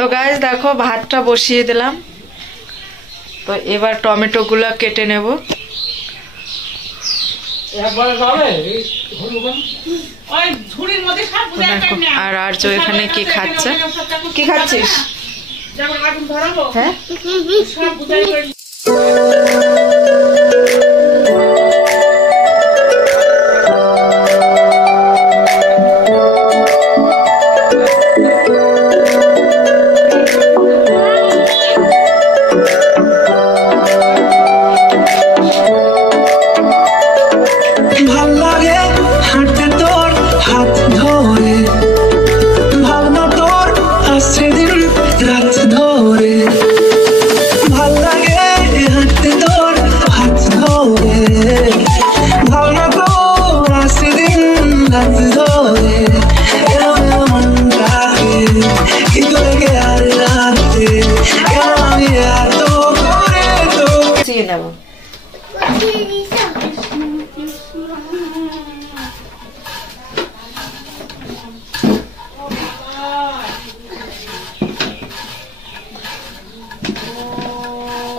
তো গাইস দেখো ভাতটা বসিয়ে দিলাম। তো এবার টমেটো গুলো কেটে নেব। আর আর্য এখানে কি খাচ্ছে? কি খাচ্ছিস? হ্যাঁ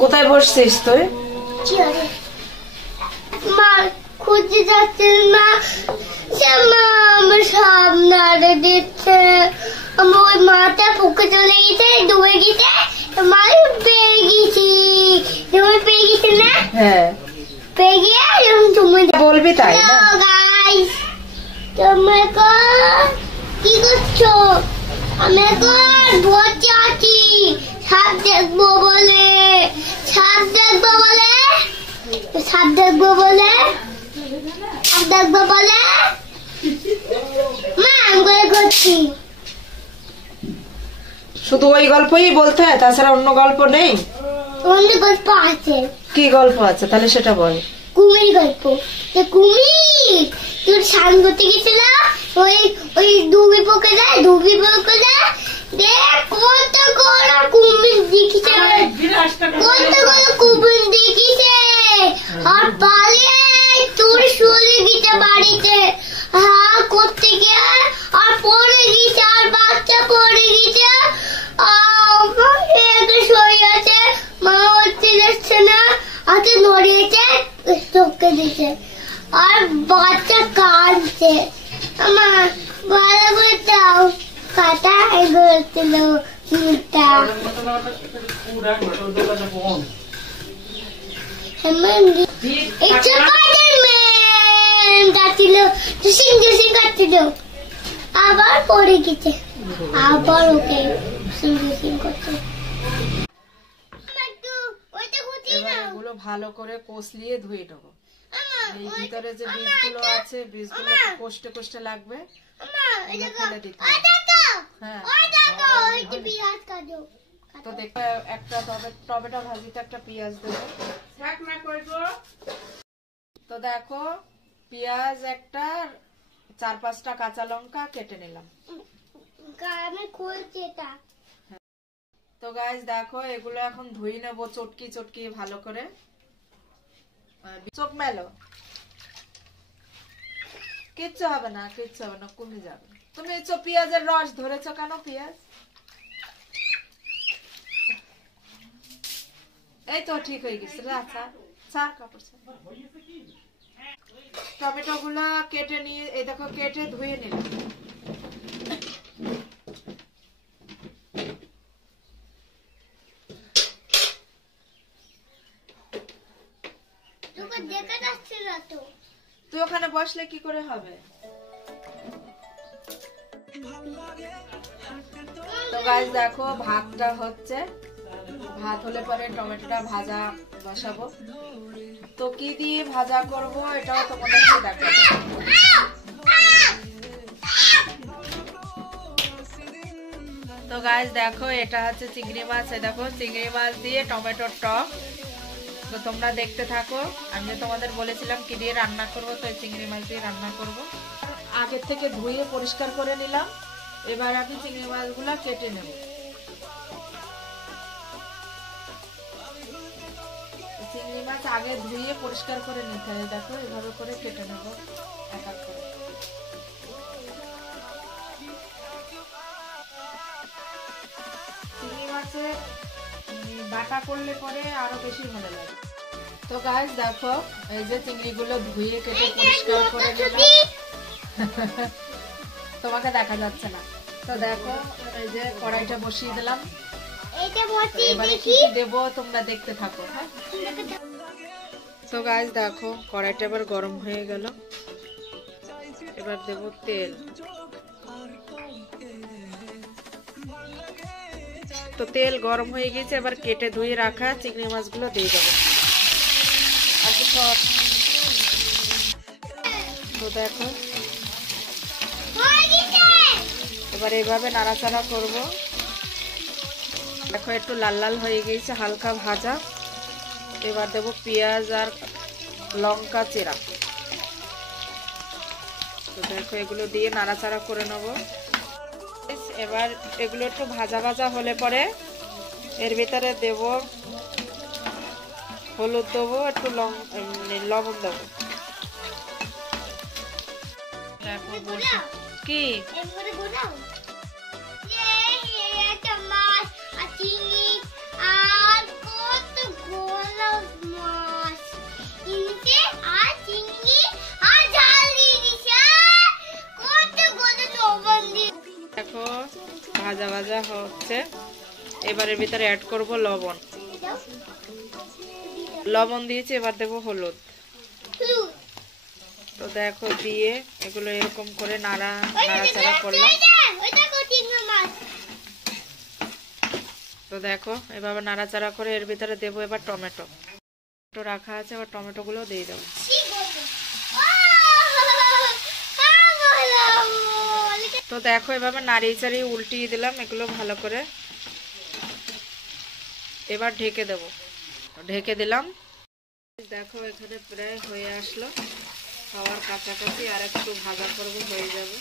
কোথায় বসছিস তুই? মা খুঁজে যাচ্ছে না, আমার সব নাড়ে দিচ্ছে। আমার ওই মাথা ফুকে চলে গেছে, ডুবে গেছে, মার পেয়ে গেছি। তুমি পেয়ে গেছি না? হ্যাঁ পেয়ে গিয়ে তুমি বলবি তাই না? গাইস তুমি কি করছো? আমি এখন বসে আছি সাপ দেখবো বলে। সাপ দেখবো বলে, সাপ দেখবো বলে, সাপ দেখবো বলে মা আমি করে করছি। শুধু ওই গল্পই বলতে হয়, তাছাড়া অন্য গল্প নেই? অন্য গল্প আছে। কি গল্প আছে তাহলে সেটা বল। কুমির গল্প। কুমির তোর স্নান করতে গেছিল, ওই ওই ডুবি পকে যায়, ডুবি পকে যায়। দেখ কত বড় কুমির দেখিছে, কত বড় কুমির দেখিছে। আর পালিয়ে তোর চলে গেছে বাড়িতে। হ্যাঁ করতে গিয়ে আর পড়ে গেছে, আর বাচ্চা পড়ে গেছে। শরীর আছে, মা হচ্ছে যাচ্ছে না, আগে নড়িয়েছে, চোখে দিচ্ছে, আর বাচ্চা কাঁদছে। আমার ভালো করে দাও, কাটা এগোচ্ছিল মুখটা। আবার পড়ে গেছে, আবার ওকে করছে। এগুলো ভালো করে কষলিয়ে ধুয়ে নেবো। এই ভিতরে যে বীজগুলো আছে, বীজগুলো কষ্টে কষ্টে লাগবে, ফেলে দিতে হবে। হ্যাঁ তো দেখো একটা টমেটো ভাজিতে একটা পেঁয়াজ দেবো। তো দেখো পেঁয়াজ একটা, 4-5টা কাঁচা লঙ্কা কেটে নিলাম। আমি খুলছি এটা। তো গাইস দেখো এগুলো এখন ধুই নেবো চটকি চটকি ভালো করে। চোখ মেলো, কিচ্ছু হবে না, কিচ্ছু হবে না, কমে যাবে। তুমি পেঁয়াজের রস ধরেছো কেন? পেঁয়াজ এই তো ঠিক হয়ে গেছে। টমেটো গুলা কেটে নিয়ে এই দেখো কেটে ধুয়ে নিলাম। তুই ওখানে বসলে কি করে হবে? তো গাইস দেখো ভাতটা হচ্ছে, ভাত হলে পরে টমেটোটা ভাজা বসাবো। তো কি দিয়ে ভাজা করব এটাও তোমাদেরকে দেখাবো। তো গাইস দেখো এটা হচ্ছে চিংড়ি মাছ। দেখো চিংড়ি মাছ দিয়ে টমেটোর টক। তো তোমরা দেখতে থাকো। আমি তোমাদের বলেছিলাম কি দিয়ে রান্না করব, তো চিংড়ি মাছ দিয়ে রান্না করব। আগে থেকে ধুয়ে পরিষ্কার করে নিলাম। এবার আমি চিংড়ি মাছগুলো কেটে নেব। চিংড়ি মাছ আগে ধুয়ে পরিষ্কার করে নিতে হবে। দেখো এভাবে করে কেটে নেব এক এক করে। মাছে বাটা করলে পরে আরো বেশি ভালো লাগে। তো গাইস দেখো এই যে চিংড়িগুলো ধুয়ে কেটে পরিষ্কার করে নিলাম। তোমাকে দেখা যাচ্ছে না। তো দেখো এই যে কড়াইটা বসিয়ে দিলাম। এবারে কি কি দেবো তোমরা দেখতে থাকো। হ্যাঁ, তো গাইস দেখো কড়াইটা এবার গরম হয়ে গেল। এবার দেব তেল। তো তেল গরম হয়ে গেছে, এবার কেটে ধুয়ে রাখা চিংড়ি মাছগুলো দিয়ে দেবো। তো দেখো এবার এইভাবে নাড়াচাড়া করব। দেখো একটু লাল লাল হয়ে গেছে, হালকা ভাজা। এবার দেব পেঁয়াজ আর লঙ্কা চেরা। তো দেখো এগুলো দিয়ে নাড়াচাড়া করে নেব। এবার এগুলো একটু ভাজা ভাজা হলে পরে এর ভিতরে দেব হলুদ, দেবো একটু লবণ দেবো। দেখো বসে কি দেখো ভাজা ভাজা হচ্ছে। এবারের ভিতরে অ্যাড করব লবণ। লবণ দিয়েছি, এবার দেবো হলুদ। তো দেখো দিয়ে এগুলো এরকম করে নাড়াচাড়া করলাম। তো দেখো এভাবে নাড়াচাড়া করে এর ভিতরে দেবো এবার টমেটো রাখা আছে, এবার টমেটো গুলো দিয়ে দেবো। তো দেখো এভাবে নাড়িয়ে চাড়িয়ে উল্টিয়ে দিলাম এগুলো ভালো করে। এবার ঢেকে দেব। ঢেকে দিলাম। দেখো এখানে প্রায় হয়ে আসলো, খাওয়ার কাছাকাছি। আর একটু ভাজা করবো, হয়ে যাবে।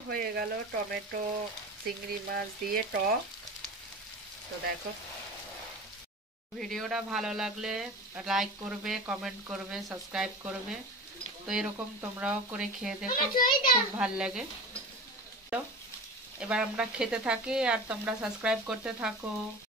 হয়ে গেল টমেটো চিংড়ি মাছ দিয়ে টক। তো দেখো ভিডিওটা ভালো লাগলে লাইক করবে, কমেন্ট করবে, সাবস্ক্রাইব করবে। তো এরকম তোমরাও করে খেয়ে দেখো, খুব ভালো লাগে। তো এবার আমরা খেতে থাকি আর তোমরা সাবস্ক্রাইব করতে থাকো।